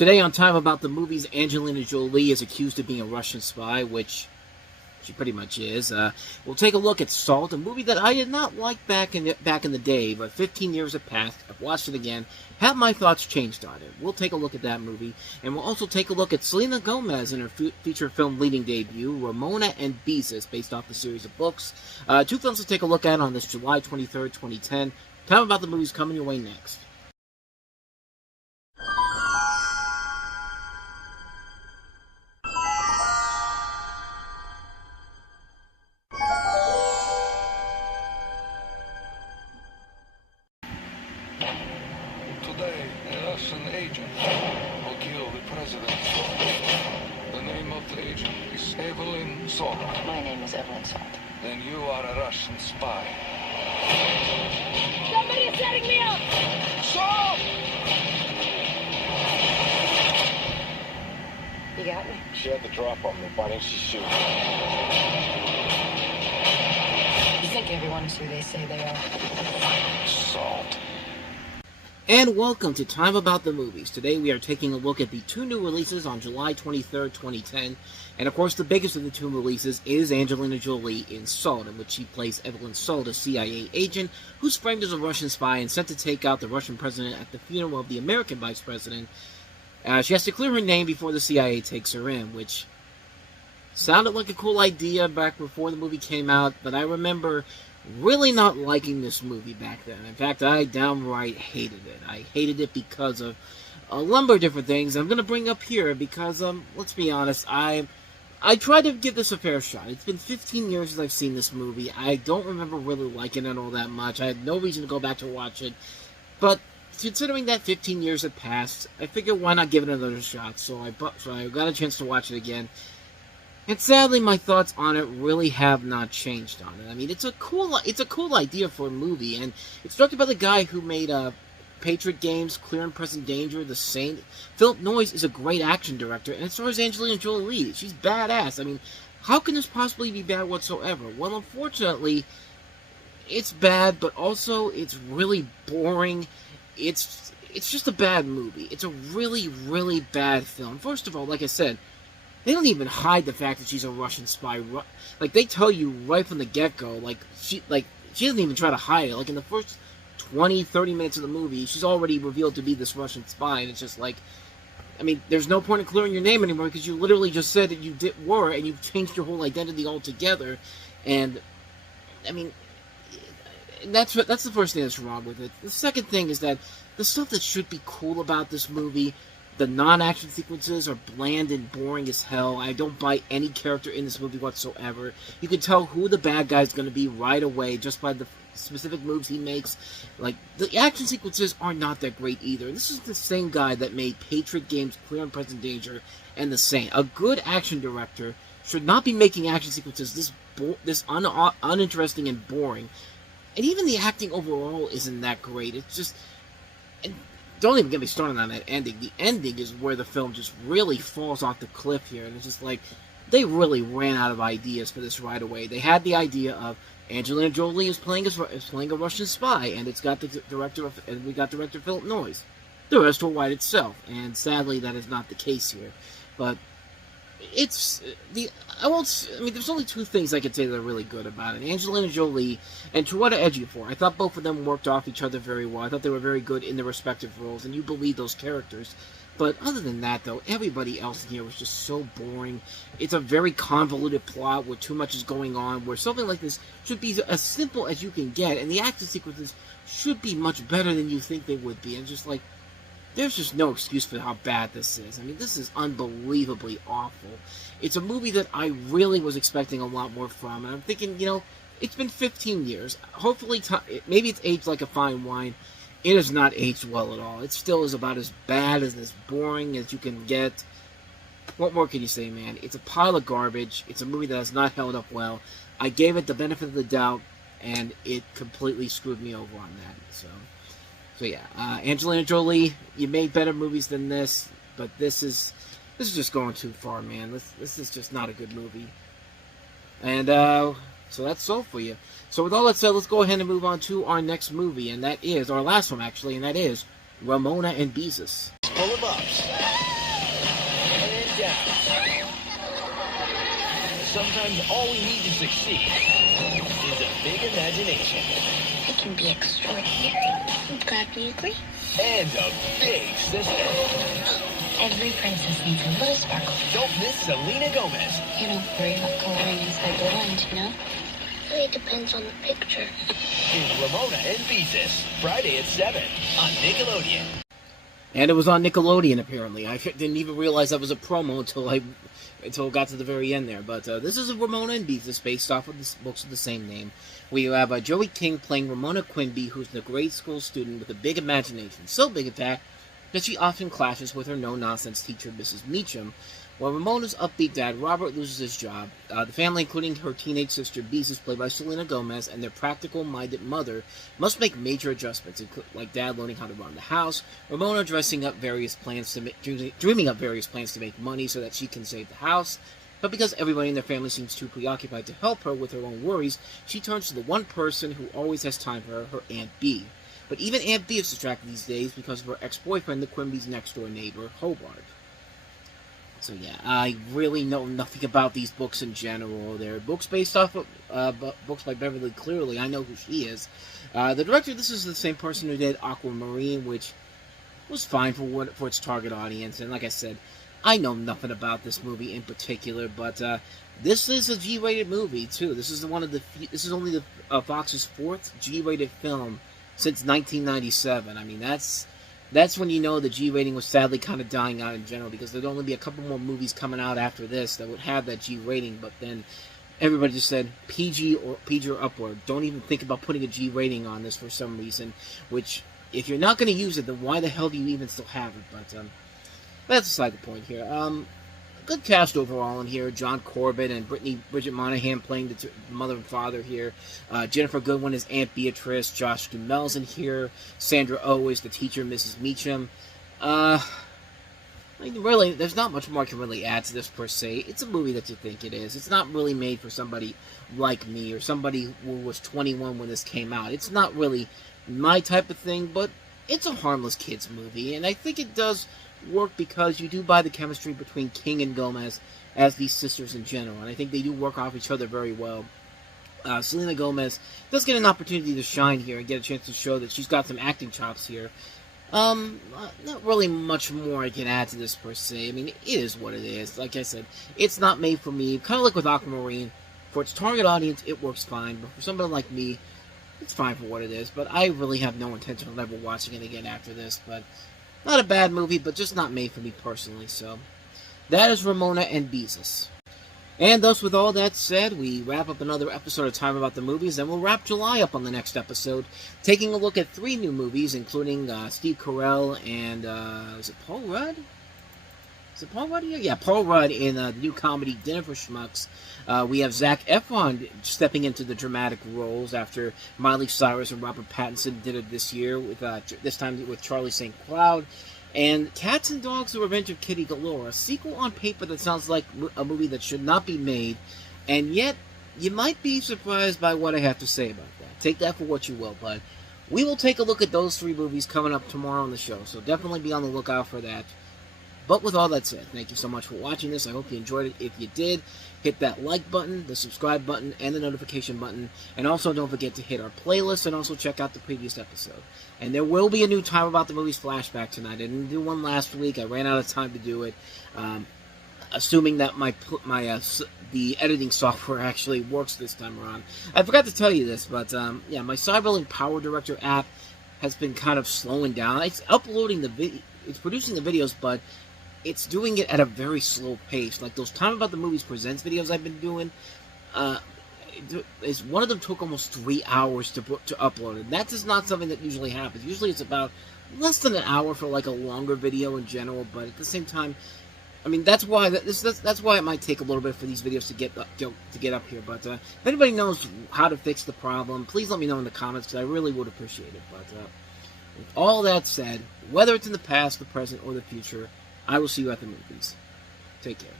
Today on Time About the Movies, Angelina Jolie is accused of being a Russian spy, which she pretty much is. We'll take a look at Salt, a movie that I did not like back in the day, but 15 years have passed. I've watched it again. Have my thoughts changed on it? We'll take a look at that movie, and we'll also take a look at Selena Gomez in her feature film leading debut, Ramona Beezus, based off the series of books. Two films to take a look at on this July 23rd, 2010. Time About the Movies coming your way next. Today, a Russian agent will kill the president. The name of the agent is Evelyn Salt. My name is Evelyn Salt. Then you are a Russian spy. Somebody is setting me up! Salt! You got me? She had the drop on me. Why didn't she shoot? You think everyone is who they say they are? Salt. And welcome to Time About the Movies. Today we are taking a look at the two new releases on July 23rd, 2010. And of course the biggest of the two releases is Angelina Jolie in Salt, in which she plays Evelyn Salt, a CIA agent who's framed as a Russian spy and sent to take out the Russian president at the funeral of the American vice president. She has to clear her name before the CIA takes her in, which sounded like a cool idea back before the movie came out, but I remember really not liking this movie back then. In fact, I downright hated it. I hated it because of a number of different things I'm going to bring up here because, let's be honest, I tried to give this a fair shot. It's been 15 years since I've seen this movie. I don't remember really liking it all that much. I had no reason to go back to watch it. But considering that 15 years have passed, I figured why not give it another shot. So I got a chance to watch it again. And sadly, my thoughts on it really have not changed on it. I mean, it's a cool idea for a movie, and it's directed by the guy who made Patriot Games, Clear and Present Danger, The Saint. Philip Noyce is a great action director, and as far as Angelina Jolie, she's badass. I mean, how can this possibly be bad whatsoever? Well, unfortunately, it's bad, but also it's really boring. It's just a bad movie. It's a really, really bad film. First of all, like I said, they don't even hide the fact that she's a Russian spy. Like, they tell you right from the get-go, she doesn't even try to hide it. Like, in the first 20, 30 minutes of the movie, she's already revealed to be this Russian spy, and it's just like, I mean, there's no point in clearing your name anymore, because you literally just said that you were, and you've changed your whole identity altogether, and, I mean, that's the first thing that's wrong with it. The second thing is that the stuff that should be cool about this movie, the non-action sequences are bland and boring as hell. I don't buy any character in this movie whatsoever. You can tell who the bad guy is going to be right away just by the specific moves he makes. Like, the action sequences are not that great either. This is the same guy that made Patriot Games, Clear and Present Danger, and The Saint. A good action director should not be making action sequences this uninteresting and boring. And even the acting overall isn't that great. It's just... Don't even get me started on that ending. The ending is where the film just really falls off the cliff here. And it's just like, they really ran out of ideas for this right away. They had the idea of Angelina Jolie is playing a Russian spy, and it's got we got director Philip Noyce. The rest will write itself, and sadly that is not the case here. But there's only two things I could say that are really good about it. Angelina Jolie and Chiwetel Ejiofor. I thought both of them worked off each other very well. I thought they were very good in their respective roles, and you believe those characters. But other than that, though, everybody else in here was just so boring. It's a very convoluted plot where too much is going on, where something like this should be as simple as you can get, and the action sequences should be much better than you think they would be. And just like, there's just no excuse for how bad this is. I mean, this is unbelievably awful. It's a movie that I really was expecting a lot more from, and I'm thinking, it's been 15 years. Hopefully, maybe it's aged like a fine wine. It has not aged well at all. It still is about as bad and as boring as you can get. What more can you say, man? It's a pile of garbage. It's a movie that has not held up well. I gave it the benefit of the doubt, and it completely screwed me over on that. So yeah, Angelina Jolie, you made better movies than this, but this is just going too far, man. This is just not a good movie. And so that's all for you. So with all that said, let's go ahead and move on to our next movie, and that is our last one actually, and that is Ramona Beezus. Pull him up. sometimes all we need to succeed is a big imagination. I can be extraordinary. I'm glad we agree. And a big sister. Every princess needs a little sparkle. Don't miss Selena Gomez. You don't worry about coloring inside the lines, you know? It really depends on the picture. In Ramona and Beezus, Friday at 7 on Nickelodeon. And it was on Nickelodeon, apparently. I didn't even realize that was a promo until it got to the very end there. But this is a Ramona and Beezus based off of the books of the same name. We have Joey King playing Ramona Quimby, who's a grade school student with a big imagination. So big, in fact, that she often clashes with her no-nonsense teacher, Mrs. Meacham. While Ramona's upbeat dad, Robert, loses his job, the family, including her teenage sister, Beezus, played by Selena Gomez, and their practical-minded mother, must make major adjustments, like Dad learning how to run the house, Ramona dreaming up various plans to make money so that she can save the house. But because everybody in their family seems too preoccupied to help her with her own worries, she turns to the one person who always has time for her Aunt Bee. But even Aunt Bee is distracted these days because of her ex-boyfriend, the Quimby's next-door neighbor, Hobart. So yeah, I really know nothing about these books in general. They're books based off of books by Beverly Cleary. I know who she is. The director, this is the same person who did Aquamarine, which was fine for its target audience. And like I said, I know nothing about this movie in particular, but this is a G-rated movie too. This is only the Fox's 4th G-rated film since 1997. I mean, that's when you know the G rating was sadly kind of dying out in general, because there'd only be a couple more movies coming out after this that would have that G rating, but then everybody just said PG or upward. Don't even think about putting a G rating on this for some reason, which, if you're not going to use it, then why the hell do you even still have it? But that's beside the point here. Good cast overall in here. John Corbett and Bridget Monahan playing the mother and father here. Jennifer Goodwin is Aunt Beatrice. Josh Duhamel's in here. Sandra Oh is the teacher, Mrs. Meacham. I mean, really, there's not much more I can really add to this per se. It's a movie that you think it is. It's not really made for somebody like me or somebody who was 21 when this came out. It's not really my type of thing, but it's a harmless kids movie, and I think it does work because you do buy the chemistry between King and Gomez as these sisters in general, and I think they do work off each other very well. Selena Gomez does get an opportunity to shine here and get a chance to show that she's got some acting chops here. Not really much more I can add to this per se. I mean, it is what it is. Like I said, it's not made for me. Kind of like with Aquamarine, for its target audience, it works fine, but for somebody like me, it's fine for what it is. But I really have no intention of ever watching it again after this. But not a bad movie, but just not made for me personally. So that is Ramona and Beezus. And thus, with all that said, we wrap up another episode of Time About the Movies, and we'll wrap July up on the next episode, taking a look at 3 new movies, including Steve Carell and, is it Paul Rudd? Is it Paul Rudd here? Yeah, Paul Rudd in the new comedy Dinner for Schmucks. We have Zac Efron stepping into the dramatic roles after Miley Cyrus and Robert Pattinson did it this year, with this time with Charlie St. Cloud. And Cats and Dogs: The Revenge of Kitty Galore, a sequel on paper that sounds like a movie that should not be made, and yet you might be surprised by what I have to say about that. Take that for what you will, but we will take a look at those 3 movies coming up tomorrow on the show, so definitely be on the lookout for that. But with all that said, thank you so much for watching this. I hope you enjoyed it. If you did, hit that like button, the subscribe button, and the notification button. And also don't forget to hit our playlist and also check out the previous episode. And there will be a new Time About the Movies flashback tonight. I didn't do one last week. I ran out of time to do it. Assuming that the editing software actually works this time around. I forgot to tell you this, but yeah, my Cyberlink Power Director app has been kind of slowing down. It's uploading it's producing the videos, but it's doing it at a very slow pace. Like those Time About the Movies Presents videos I've been doing, one of them took almost 3 hours to upload, and that is not something that usually happens. Usually it's about less than an hour for like a longer video in general, but at the same time, I mean, that's why that's why it might take a little bit for these videos to get up here. But if anybody knows how to fix the problem, please let me know in the comments, because I really would appreciate it. But with all that said, whether it's in the past, the present, or the future, I will see you at the movies. Take care.